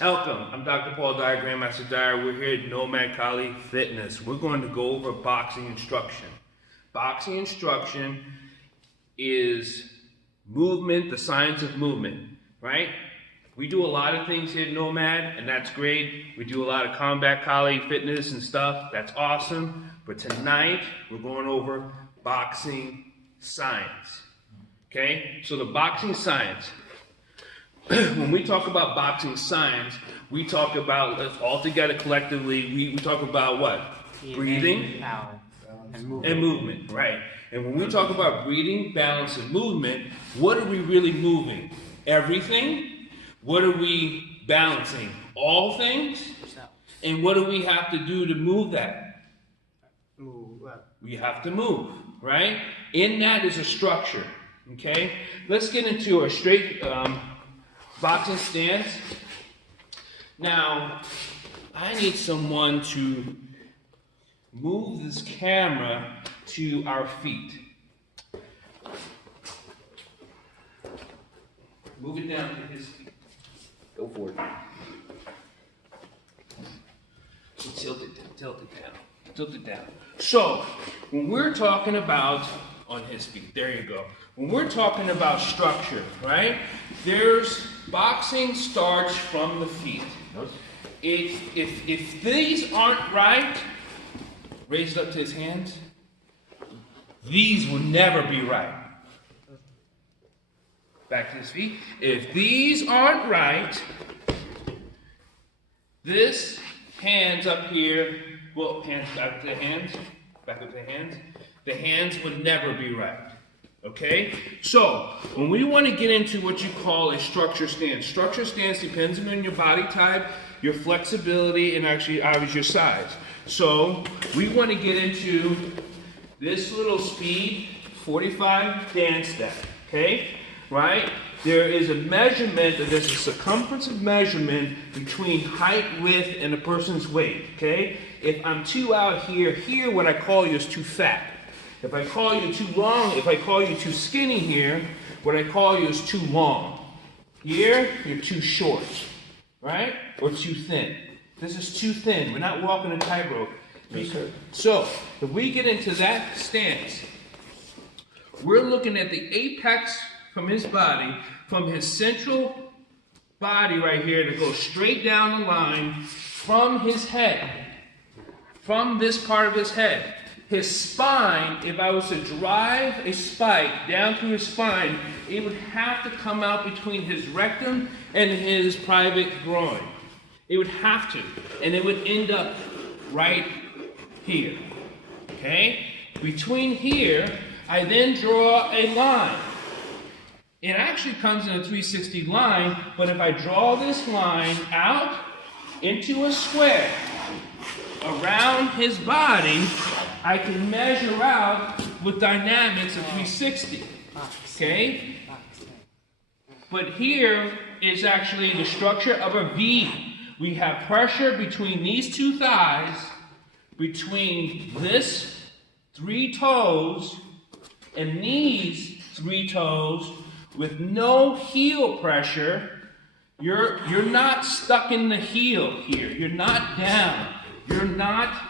Welcome, I'm Dr. Paul Dyer Grandmaster Dyer. We're here at Nomad Kali Fitness. We're going to go over boxing instruction. Boxing instruction is movement, the science of movement, right? We do a lot of things here at Nomad, and that's great. We do a lot of combat Kali fitness and stuff. That's awesome. But tonight, we're going over boxing science. Okay? So the boxing science. When we talk about boxing science, we talk about, all together collectively, we talk about what? Breathing, and movement, right? And when we talk about breathing, balance, and movement, what are we really moving? Everything? What are we balancing? All things? And what do we have to do to move that? We have to move, right? In that is a structure, okay? Let's get into a straight boxing stance. Now, I need someone to move this camera to our feet. Move it down to his feet. Go for it. Tilt it down. So, when we're talking about, on his feet, there you go. When we're talking about structure, right? Boxing starts from the feet. If these aren't right, raise it up to his hands, these will never be right. Back to his feet. If these aren't right, this hands up here, well, hands back to the hands, back up to the hands. The hands would never be right. Okay? So, when we want to get into what you call a structure stance depends on your body type, your flexibility, and actually obviously your size. So, we want to get into this little speed 45 dance step. Okay? Right? There is a measurement, there's a circumference of measurement between height, width, and a person's weight. Okay? If I'm too out here, what I call you is too fat. If I call you too long, if I call you too skinny here, what I call you is too long. Here, you're too short, right? Or too thin. This is too thin. We're not walking a tightrope. So, if we get into that stance, we're looking at the apex from his body, from his central body right here to go straight down the line from his head, from this part of his head. His spine, if I was to drive a spike down through his spine, it would have to come out between his rectum and his private groin. It would have to. And it would end up right here. Okay? Between here, I then draw a line. It actually comes in a 360 line, but if I draw this line out into a square around his body, I can measure out with dynamics of 360, okay? But here is actually the structure of a V. We have pressure between these two thighs, between this 3 toes and these 3 toes with no heel pressure. You're not stuck in the heel here. You're not down. You're not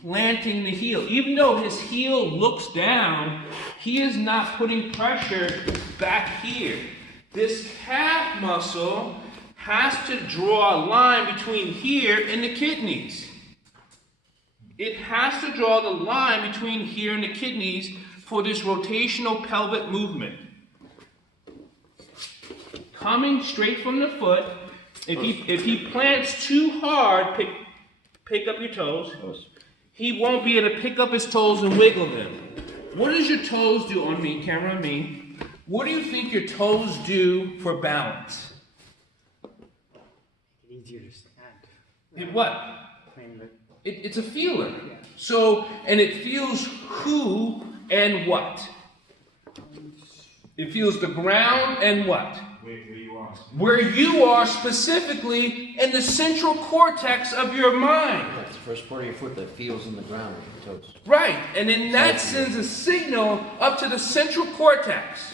planting the heel. Even though his heel looks down, he is not putting pressure back here. This calf muscle has to draw a line between here and the kidneys. It has to draw the line between here and the kidneys for this rotational pelvic movement. Coming straight from the foot, if he plants too hard, pick up your toes. He won't be able to pick up his toes and wiggle them. What does your toes do on me, camera on me? What do you think your toes do for balance? It's easier to stand. It what? It's a feeler. Yeah. So, and it feels who and what? It feels the ground and what? Where you are specifically in the central cortex of your mind. That's the first part of your foot that feels in the ground with your toes. Right, and then that sends a signal up to the central cortex.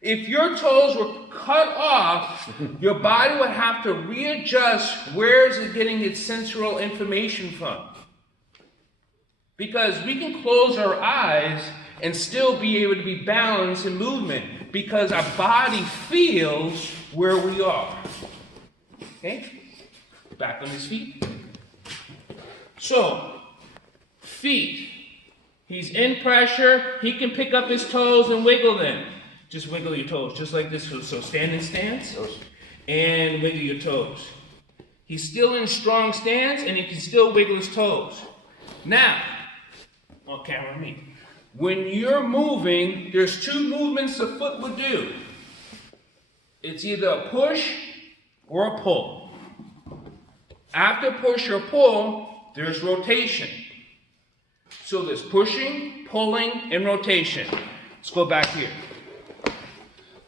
If your toes were cut off, your body would have to readjust where is it getting its sensory information from. Because we can close our eyes and still be able to be balanced in movement because our body feels where we are. Okay? Back on his feet. So, feet. He's in pressure. He can pick up his toes and wiggle them. Just wiggle your toes, just like this. So stand in stance and wiggle your toes. He's still in strong stance and he can still wiggle his toes. Now, on camera me. When you're moving, there's two movements the foot would do. It's either a push or a pull. After push or pull, there's rotation. So there's pushing, pulling, and rotation. Let's go back here.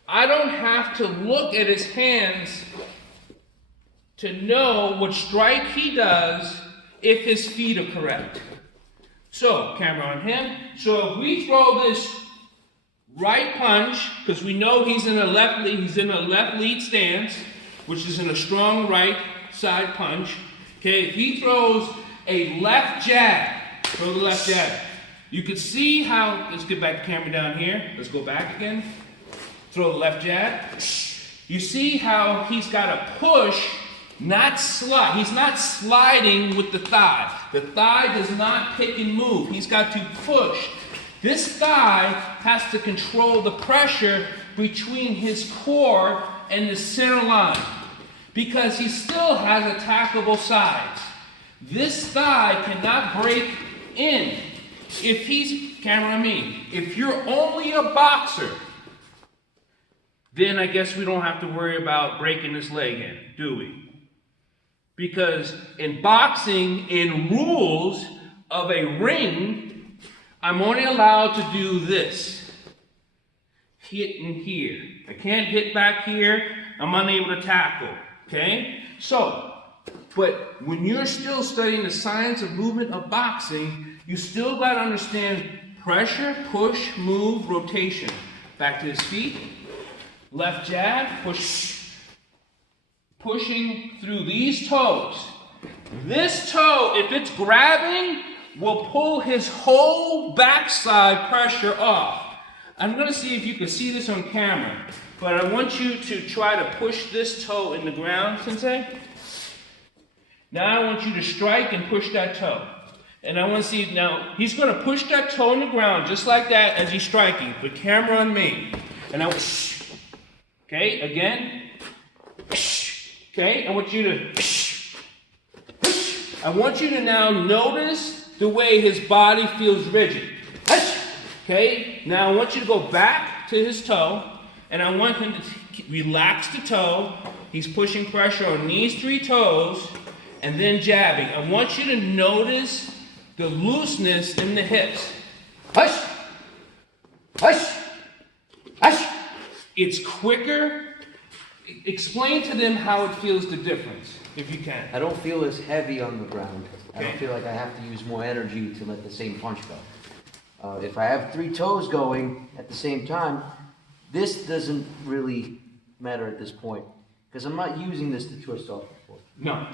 I don't have to look at his hands to know what strike he does if his feet are correct. So, camera on him. So if we throw this right punch, because we know he's in a left lead stance, which is in a strong right side punch. Okay, if he throws a left jab, throw the left jab. You can see how, let's get back the camera down here. Let's go back again. Throw the left jab. You see how he's got to push, not slide. He's not sliding with the thigh. The thigh does not pick and move. He's got to push. This thigh has to control the pressure between his core and the center line because he still has attackable sides. This thigh cannot break in. If he's, camera on me, if you're only a boxer, then I guess we don't have to worry about breaking this leg in, do we? Because in boxing, in rules of a ring, I'm only allowed to do this. Hit in here. I can't hit back here. I'm unable to tackle. Okay? So, but when you're still studying the science of movement of boxing, you still got to understand pressure, push, move, rotation. Back to his feet. Left jab, pushing through these toes. This toe, if it's grabbing, will pull his whole backside pressure off. I'm going to see if you can see this on camera, but I want you to try to push this toe in the ground, Sensei. Now I want you to strike and push that toe. And I want to see, now he's going to push that toe in the ground just like that as he's striking. Put camera on me. And I want, okay, again. Okay, I want you to, I want you to now notice the way his body feels rigid. Okay, now I want you to go back to his toe, and I want him to relax the toe. He's pushing pressure on these three toes, and then jabbing. I want you to notice the looseness in the hips. Hush! Hush! Hush! It's quicker. Explain to them how it feels the difference, if you can. I don't feel as heavy on the ground. Okay. I don't feel like I have to use more energy to let the same punch go. If I have three toes going at the same time, this doesn't really matter at this point because I'm not using this to twist off the foot. No.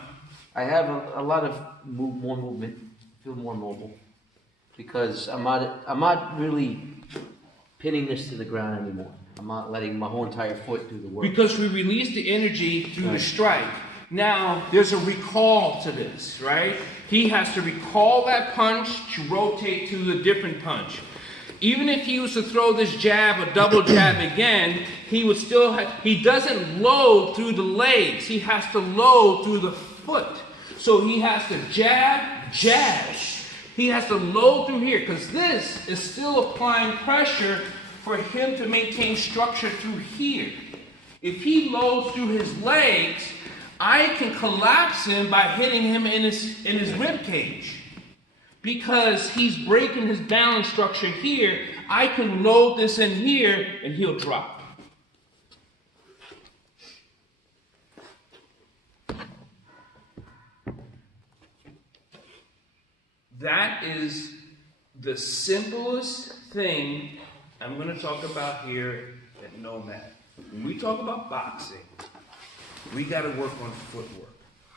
I have a lot of more movement, feel more mobile because I'm not really pinning this to the ground anymore. I'm not letting my whole entire foot do the work. Because we release the energy through the strike. Now, there's a recall to this, right? He has to recall that punch to rotate to the different punch. Even if he was to throw this jab or double jab again, he would still he doesn't load through the legs. He has to load through the foot. So he has to jab, jab. He has to load through here because this is still applying pressure for him to maintain structure through here. If he loads through his legs, I can collapse him by hitting him in his rib cage. Because he's breaking his balance structure here, I can load this in here and he'll drop. That is the simplest thing I'm going to talk about here at Nomad. When we talk about boxing, we got to work on footwork.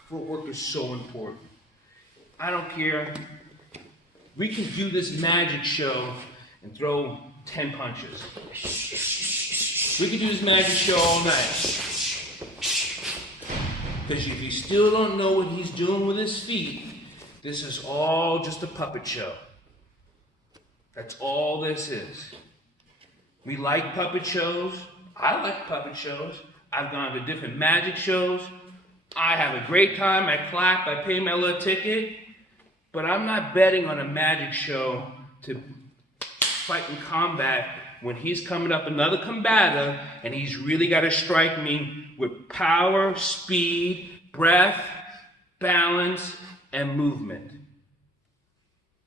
Footwork is so important. I don't care. We can do this magic show and throw 10 punches. We can do this magic show all night. Because if you still don't know what he's doing with his feet, this is all just a puppet show. That's all this is. We like puppet shows. I like puppet shows. I've gone to different magic shows. I have a great time. I clap. I pay my little ticket. But I'm not betting on a magic show to fight in combat when he's coming up another combatant and he's really got to strike me with power, speed, breath, balance, and movement.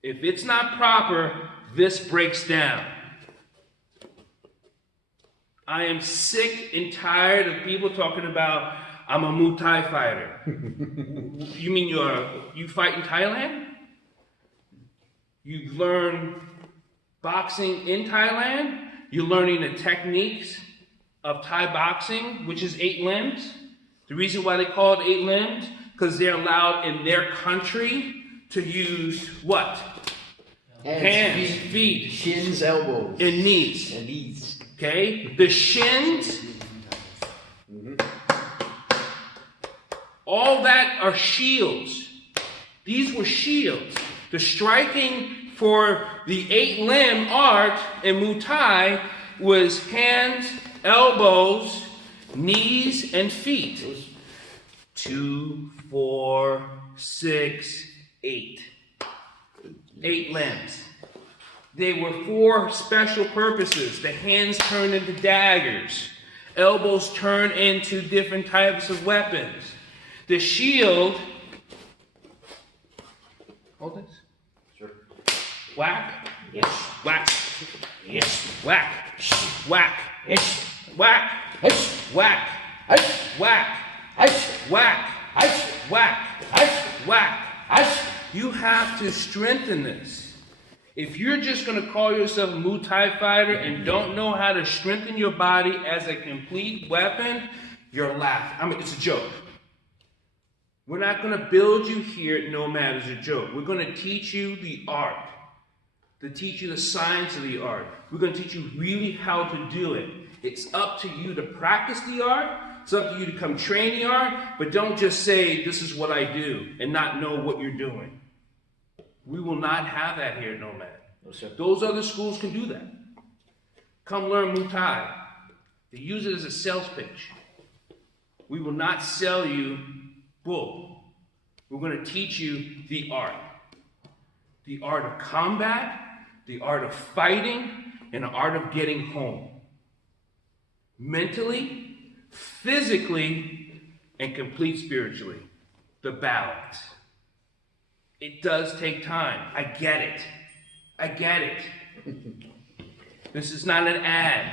If it's not proper, this breaks down. I am sick and tired of people talking about, I'm a Muay Thai fighter. You mean you fight in Thailand? You learn boxing in Thailand? You're learning the techniques of Thai boxing, which is 8 limbs. The reason why they call it 8 limbs, because they're allowed in their country to use what? Hands, feet, shins, elbows, and knees. And knees. Okay? The shins, all that are shields. These were shields. The striking for the 8-limb art in Muay Thai was hands, elbows, knees, and feet. 2, 4, 6, 8. 8 limbs. They were for special purposes. The hands turned into daggers. Elbows turned into different types of weapons. The shield, hold this. Sure. Whack. Yes. Whack. Yes. Whack. Whack. Yes. Whack. Yes. Whack. Yes. Whack. Yes. Whack. Yes. Whack. Yes. Whack. Yes. You have to strengthen this. If you're just going to call yourself a Muay Thai fighter and don't know how to strengthen your body as a complete weapon, you're laughing. I mean, it's a joke. We're not going to build you here at Nomad as a joke. We're going to teach you the art, to teach you the science of the art. We're going to teach you really how to do it. It's up to you to practice the art. It's up to you to come train the art, but don't just say, this is what I do, and not know what you're doing. We will not have that here at Nomad. No, sir. Those other schools can do that. Come learn Muay Thai. They use it as a sales pitch. We will not sell you bull. We're going to teach you the art. The art of combat, the art of fighting, and the art of getting home. Mentally, physically, and complete spiritually. The balance. It does take time. I get it. I get it. This is not an ad.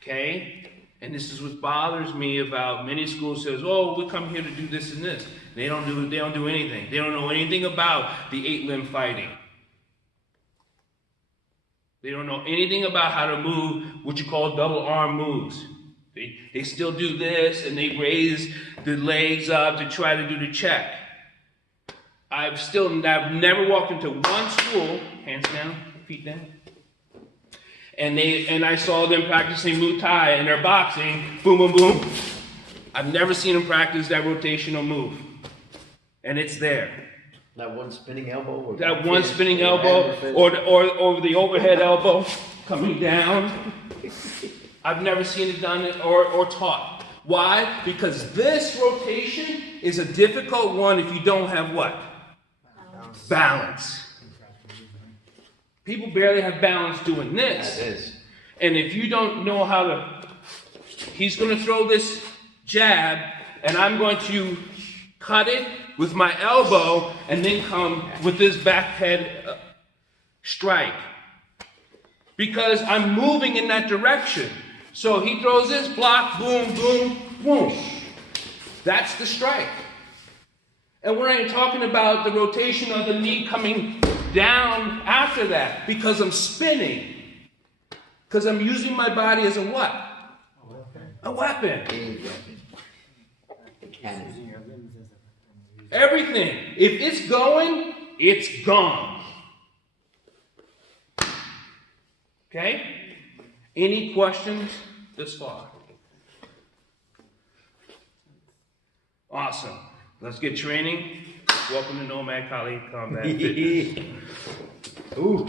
Okay? And this is what bothers me about many schools says, oh, we come here to do this and this. They don't do anything. They don't know anything about the 8-limb fighting. They don't know anything about how to move what you call double arm moves. They still do this and they raise the legs up to try to do the check. I've never walked into one school, hands down, feet down, and I saw them practicing Muay Thai and they're boxing, boom, boom, boom. I've never seen them practice that rotational move, and it's there. That one spinning elbow. Or that one spinning elbow, or the overhead elbow coming down. I've never seen it done or taught. Why? Because this rotation is a difficult one if you don't have what? Balance. People barely have balance doing this. That is. And if you don't know how to, he's going to throw this jab, and I'm going to cut it with my elbow, and then come with this back head strike. Because I'm moving in that direction. So he throws this, block, boom, boom, boom. That's the strike. And we're not talking about the rotation of the knee coming down after that, because I'm spinning. Because I'm using my body as a what? A weapon. Cannon. Everything. If it's going, it's gone. Okay? Any questions this far? Awesome. Let's get training. Welcome to Nomad Kali Combat Fitness. Ooh.